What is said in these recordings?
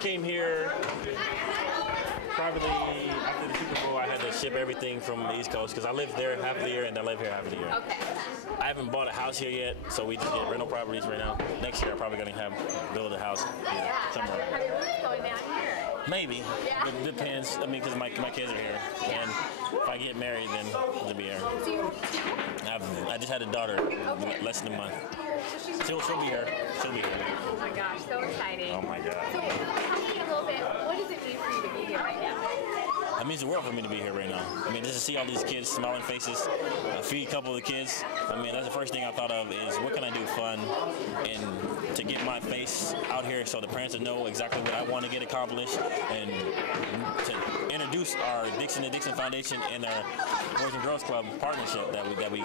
came here probably after the Super Bowl. I had to ship everything from the East Coast because I lived there half of the year and I live here half of the year. Okay. I haven't bought a house here yet, so we just get rental properties right now. Next year, I'm probably going to build a house somewhere. Have your roots going down here? Maybe. Yeah. It depends. I mean, because my kids are here. Yeah. And if I get married, then they'll be here. So you I just had a daughter less than a month. She'll be here. She'll be here. Oh my gosh, so exciting. Oh my God. So tell me a little bit, what does it mean for you to be here right now? It means the world for me to be here right now. I mean, just to see all these kids, smiling faces, feed a couple of the kids. I mean, that's the first thing I thought of is what can I do fun and to get my face out here so the parents will know exactly what I want to get accomplished and to introduce our Dickson and Dickson Foundation and our Boys and Girls Club partnership that we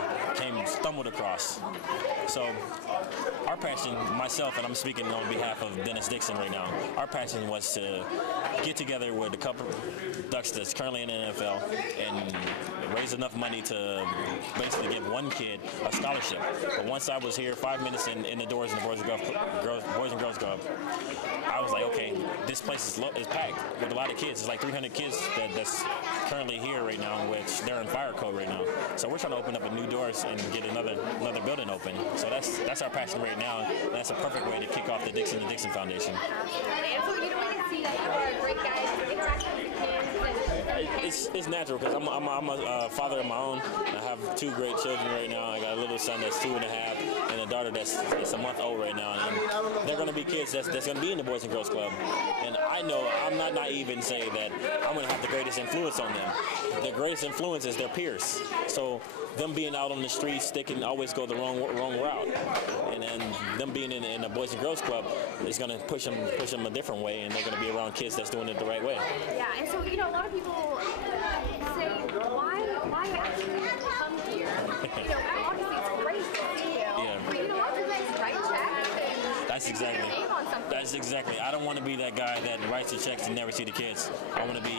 stumbled across. So our passion, myself, and I'm speaking on behalf of Dennis Dickson right now, our passion was to get together with a couple Ducks that's currently in the NFL and raise enough money to basically give one kid a scholarship. But once I was here 5 minutes in the doors in the Boys and Girls Club, I was like, okay, this place is packed with a lot of kids. It's like 300 kids that's currently here right now, which they're in fire code right now. So we're trying to open up a new doors and get another building open. So that's our passion right now. And that's a perfect way to kick off the Dickson and Dickson Foundation. And so, we can see that you're a great guy interacting with the kids. It's natural because I'm a father of my own. I have 2 great children right now. I got a little son that's 2 and a half and a daughter that's a month old right now. And they're going to be kids that's going to be in the Boys and Girls Club. And I know I'm not naive and say that I'm going to have the greatest influence on them. The greatest influence is their peers. So them being out on the streets, they can always go the wrong route. And then them being in the Boys and Girls Club is going to push them a different way, and they're going to be around kids that's doing it the right way. Yeah, and so a lot of people say, why actually come here? Obviously it's great to see you. Yeah. But lots of guys write checks and That's exactly. I don't want to be that guy that writes the checks and never see the kids. I want to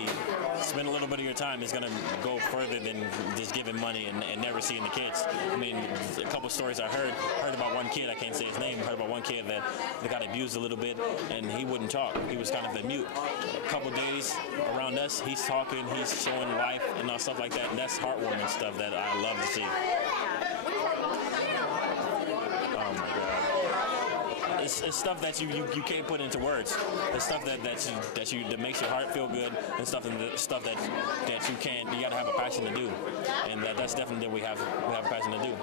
spend a little bit of your time is going to go further than just giving money and never seeing the kids. I mean, a couple stories I heard about one kid, I can't say his name, heard about one kid that got abused a little bit and he wouldn't talk. He was kind of a mute. A couple days around us, he's talking, he's showing life and all stuff like that, and that's heartwarming stuff that I love to see. Oh my God. It's stuff that you can't put into words. It's stuff that makes your heart feel good, and stuff that you gotta have a passion to do, and that's definitely what we have a passion to do.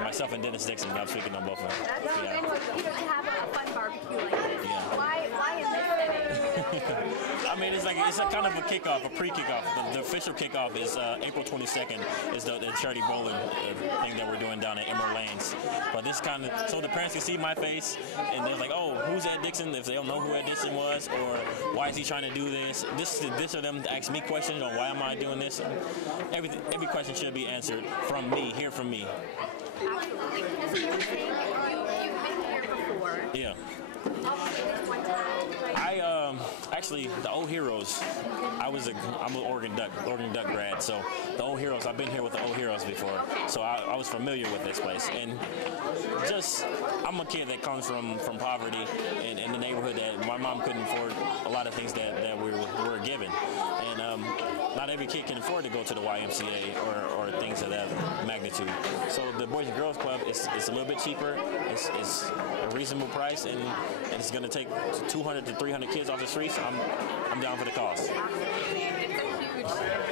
Myself and Dennis Dickson, I'm speaking on both of them. That's yeah. to have a fun barbecue like this. Yeah. Why in this setting? I mean, it's a kind of a kickoff, a pre-kickoff. The official kickoff is April 22nd. Is the charity bowling thing that we're doing down at Emerald Lanes. But this kind of so the parents can see my face and they're like, oh, who's Ed Dickson? If they don't know who Ed Dickson was, or why is he trying to do this? This or them to ask me questions on why am I doing this. Every question should be answered from me, hear from me. Absolutely. So you were saying you've been here before. Yeah. Right? Actually the Old Heroes. I'm an Oregon Duck grad, so the Old Heroes. I've been here with the Old Heroes before, so I was familiar with this place. And I'm a kid that comes from poverty in the neighborhood that my mom couldn't afford a lot of things that we were given, and not every kid can afford to go to the YMCA or things of that magnitude. So the Boys and Girls Club is a little bit cheaper. It's a reasonable price, and it's going to take 200 to 300 kids off the streets. I'm down for the cause. It's a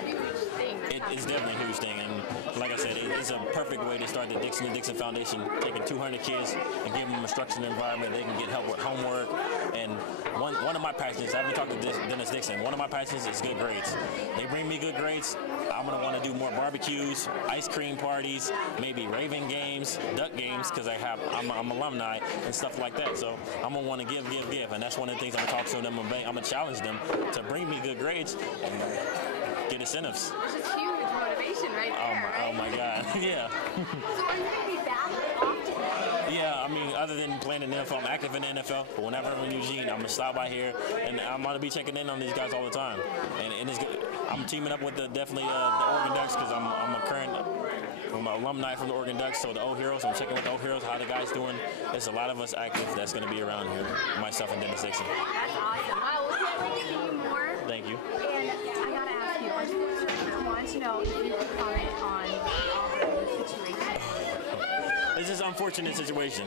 huge thing. It's definitely a huge thing, and like I said, it's a perfect way to start the Dickson and Dickson Foundation, taking 200 kids and giving them a structured environment. They can get help with homework, and one of my passions, I haven't talked to Dennis Dickson, one of my passions is good grades. They bring me good grades, I'm going to want to do more barbecues, ice cream parties, maybe Raven games, Duck games, because I'm alumni and stuff like that. So I'm going to want to give, and that's one of the things I'm going to talk to them about. I'm going to challenge them to bring me good grades and get incentives. Which is huge motivation right there, Oh my God, yeah. So are you going to be back often? Yeah, I mean, other than playing in the NFL, I'm active in the NFL, but whenever I'm in Eugene, I'm going to stop by here, and I'm going to be checking in on these guys all the time. And it's good. I'm teaming up with definitely the Oregon Ducks because I'm a current I'm an alumni from the Oregon Ducks, so the old heroes. I'm checking with the old heroes, how the guys doing. There's a lot of us active that's going to be around here, myself and Dennis Dickson. That's awesome. Wow, we'll can't wait to see you more. Thank you. And I gotta ask you, our students want to know if you could comment on the situation. It's just an unfortunate situation.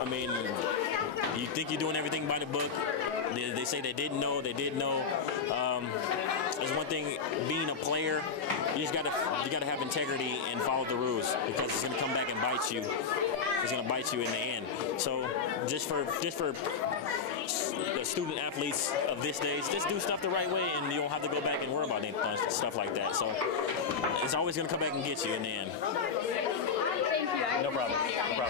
I mean, you think you're doing everything by the book. They say they didn't know. They did know. There's one thing, being a player, you gotta have integrity and follow the rules, because it's gonna come back and bite you. It's gonna bite you in the end. So just for the student athletes of this days, just do stuff the right way, and you don't have to go back and worry about stuff like that. So it's always gonna come back and get you in the end. Thank you. No problem. No problem.